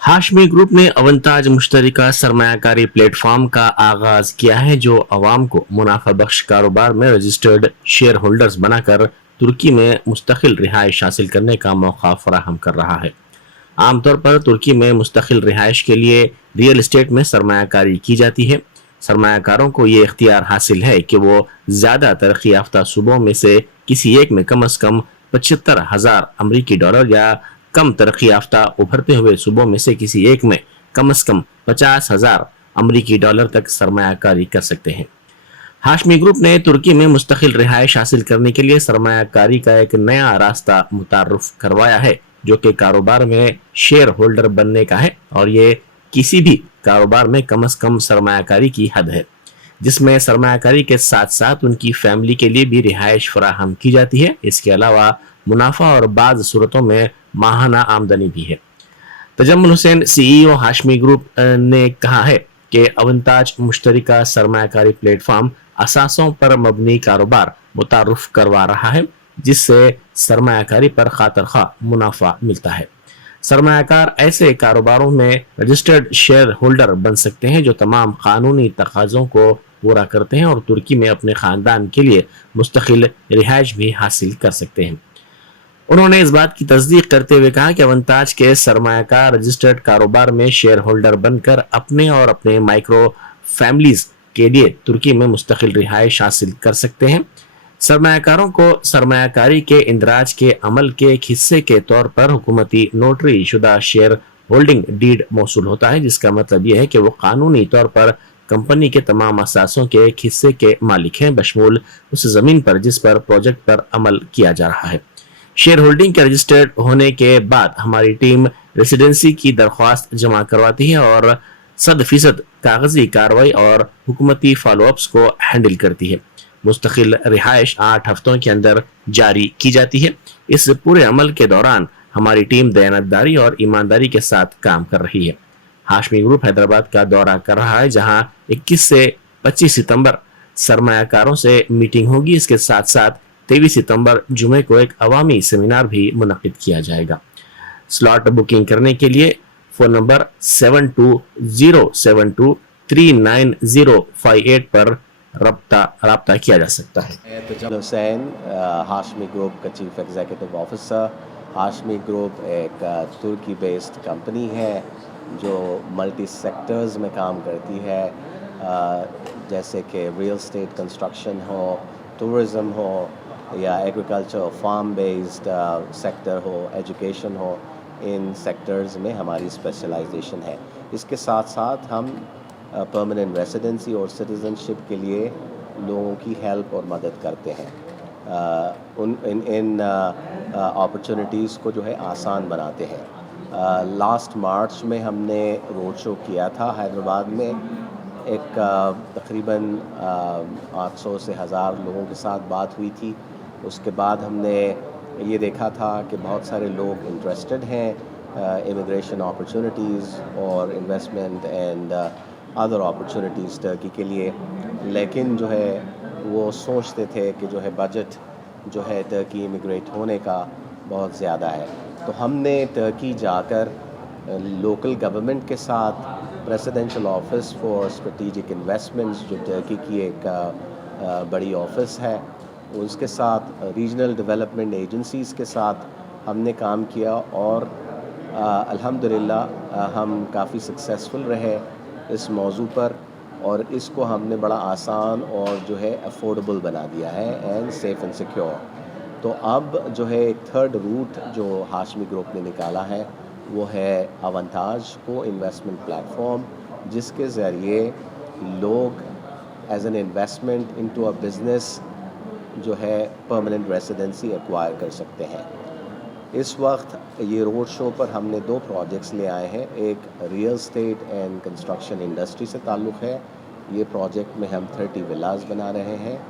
Hashmi group ने अवंताज मुश्तरका सरमायाकारी platform का आगाज किया है जो अवाम को मुनाफा बख्श कारोबार में रजिस्टर्ड शेयर होल्डर्स बनाकर तुर्की में मुस्तकिल रिहाइश हासिल करने का मौका फराहम कर रहा है। आमतौर पर तुर्की में मुस्तकिल रिहाइश के लिए रियल एस्टेट में सरमायाकारी की जाती है। सरमायाकारों को ये इख्तियार हासिल है कि वो ज़्यादा तरक्की याफ्ता सूबों में से किसी एक में कम अज़ कम 75,000 अमरीकी डॉलर या कम तरक्की याफ्ता उभरते हुए सूबों में से किसी एक में कम अज़ कम 50,000 अमरीकी डॉलर तक सरमायाकारी कर सकते हैं। हाशमी ग्रुप ने तुर्की में मुस्तकिल रिहाइश हासिल करने के लिए सरमायाकारी का एक नया रास्ता मुतारुफ करवाया है जो कि कारोबार में शेयर होल्डर बनने का है, और ये किसी भी कारोबार में कम अज़ कम सरमायाकारी की हद है जिसमें सरमायाकारी के साथ साथ उनकी फैमिली के लिए भी रिहाइश फराहम की जाती है। इसके अलावा मुनाफा और बाज़ सूरतों में माहाना आमदनी भी है। तजम्मुल हुसैन सीईओ हाशमी ग्रुप ने कहा है कि अवंताज मुश्तरका सरमायाकारी प्लेटफॉर्म असासों पर मबनी कारोबार मुतारुफ करवा रहा है जिससे सरमायाकारी पर खातर खा मुनाफा मिलता है। सरमायाकार ऐसे कारोबारों में रजिस्टर्ड शेयर होल्डर बन सकते हैं जो तमाम कानूनी तकाज़ों को पूरा करते हैं और तुर्की में अपने ख़ानदान के लिए मुस्तकिल रिहाइश भी हासिल कर सकते हैं। उन्होंने इस बात की तस्दीक करते हुए कहा कि अवंताज के सरमायाकार रजिस्टर्ड कारोबार में शेयर होल्डर बनकर अपने और अपने माइक्रो फैमिलीज के लिए तुर्की में मुस्तकिल रिहाइश हासिल कर सकते हैं। सरमायाकारों को सरमायाकारी के इंदराज के अमल के एक हिस्से के तौर पर हुकूमती नोटरी शुदा शेयर होल्डिंग डीड मौसूल होता है, जिसका मतलब यह है कि वो कानूनी तौर पर कंपनी के तमाम असासों के एक हिस्से के मालिक हैं, बशमूल उस जमीन पर जिस पर प्रोजेक्ट पर अमल किया जा रहा है। शेयर होल्डिंग के रजिस्टर्ड होने के बाद हमारी टीम रेसिडेंसी की दरख्वास्त जमा करवाती है और 100% कागजी कार्रवाई और हुकूमती फॉलोअप्स को हैंडल करती है। मुस्तकिल रिहाइश 8 हफ्तों के अंदर जारी की जाती है। इस पूरे अमल के दौरान हमारी टीम दयानतदारी और ईमानदारी के साथ काम कर रही है। हाशमी ग्रुप हैदराबाद का दौरा कर रहा है जहां 21 से 25 सितंबर सरमायाकारों से मीटिंग होगी। इसके साथ साथ 23 सितंबर जुमे को एक अवामी सेमिनार भी मुनक्किद किया जाएगा। स्लॉट बुकिंग करने के लिए फ़ोन नंबर 7207239058 पर रब्ता किया जा सकता है। तजम्मुल हुसैन, हाशमी ग्रुप का chief executive officer. Hashmi group एक तुर्की बेस्ड कंपनी है जो मल्टी सेक्टर्स में काम करती है, जैसे कि रियल स्टेट कंस्ट्रक्शन हो, टूरिज़म हो या एग्रीकल्चर फार्म बेस्ड सेक्टर हो, एजुकेशन हो। इन सेक्टर्स में हमारी स्पेशलाइजेशन है। इसके साथ साथ हम परमानेंट रेसिडेंसी और सिटीज़नशिप के लिए लोगों की हेल्प और मदद करते हैं। इन अपॉर्चुनिटीज़ को जो है आसान बनाते हैं। लास्ट मार्च में हमने रोड शो किया था हैदराबाद में। एक तकरीबन 800 से 1000 लोगों के साथ बात हुई थी। उसके बाद हमने ये देखा था कि बहुत सारे लोग इंटरेस्टेड हैं इमिग्रेशन अपॉर्चुनिटीज़ और investment and other opportunities Turkey के लिए, लेकिन जो है वो सोचते थे कि जो है बजट जो है टर्की इमिग्रेट होने का बहुत ज़्यादा है। तो हमने टर्की जाकर लोकल गवर्नमेंट के साथ presidential office for strategic investments जो टर्की की एक बड़ी ऑफिस है, उसके साथ रीजनल डेवलपमेंट एजेंसीज़ के साथ हमने काम किया और अल्हम्दुलिल्लाह हम काफ़ी सक्सेसफुल रहे इस मौजू पर, और इसको हमने बड़ा आसान और जो है अफोर्डेबल बना दिया है एंड सेफ़ एंड सिक्योर। तो अब जो है एक थर्ड रूट जो हाशमी ग्रुप ने निकाला है वो है अवंताज को इन्वेस्टमेंट प्लेटफॉर्म, जिसके ज़रिए लोग as an investment into a business जो है परमानेंट रेसिडेंसी एक्वायर कर सकते हैं। इस वक्त ये रोड शो पर हमने 2 प्रोजेक्ट्स ले आए हैं। एक real estate and construction industry से ताल्लुक़ है। ये प्रोजेक्ट में हम 30 विलास बना रहे हैं।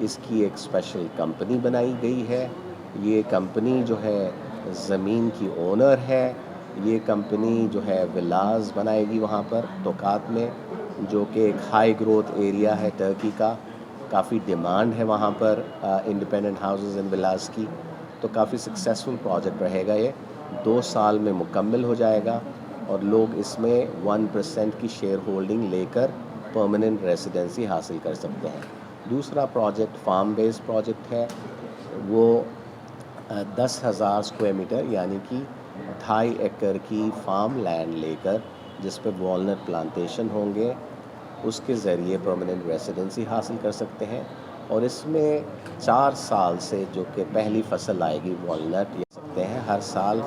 इसकी एक स्पेशल कंपनी बनाई गई है। ये कंपनी जो है ज़मीन की ओनर है। ये कंपनी जो है विलास बनाएगी वहाँ पर तोकात में, जो कि एक हाई ग्रोथ एरिया है टर्की का। काफ़ी डिमांड है वहाँ पर इंडिपेंडेंट हाउसेस एंड विलास की। तो काफ़ी सक्सेसफुल प्रोजेक्ट रहेगा। ये 2 साल में मुकम्मल हो जाएगा اور لوگ اس میں 1% کی شیئر ہولڈنگ لے کر پرماننٹ ریزیڈنسی حاصل کر سکتے ہیں. دوسرا پروجیکٹ فارم بیس پروجیکٹ ہے. وہ 10,000 اسکوائر میٹر یعنی کہ 2.5 ایکڑ کی فارم لینڈ لے کر جس پہ والنٹ پلانٹیشن ہوں گے, اس کے ذریعے پرماننٹ ریزیڈنسی حاصل کر سکتے ہیں. اور اس میں 4 سال سے جو کہ پہلی فصل آئے گی والنٹ یہ سکتے ہیں, ہر سال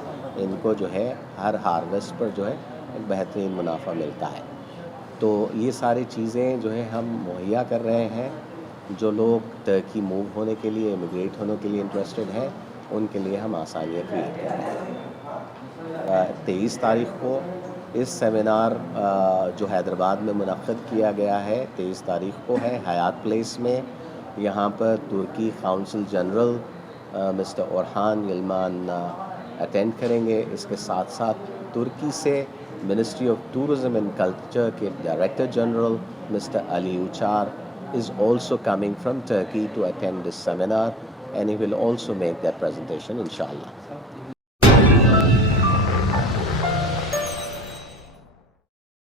ان کو جو ہے ہر ہارویسٹ پر جو ہے ایک بہترین منافع ملتا ہے. تو یہ ساری چیزیں جو ہے ہم مہیا کر رہے ہیں. جو لوگ ترکی موو ہونے کے لیے امیگریٹ ہونے کے لیے انٹرسٹڈ ہیں ان کے لیے ہم آسانیاں کریٹ کر رہے ہیں. 23 تاریخ کو اس سیمینار جو حیدرآباد میں منعقد کیا گیا ہے 23 تاریخ کو ہے حیات پلیس میں. یہاں پر ترکی قونصل general Mister Orhan Yalman attend کریں گے. اس کے ساتھ ساتھ ترکی سے ministry of tourism and culture کے director general Mister Ali Ucar is also coming from Turkey to attend this seminar and he will also make that presentation inshallah.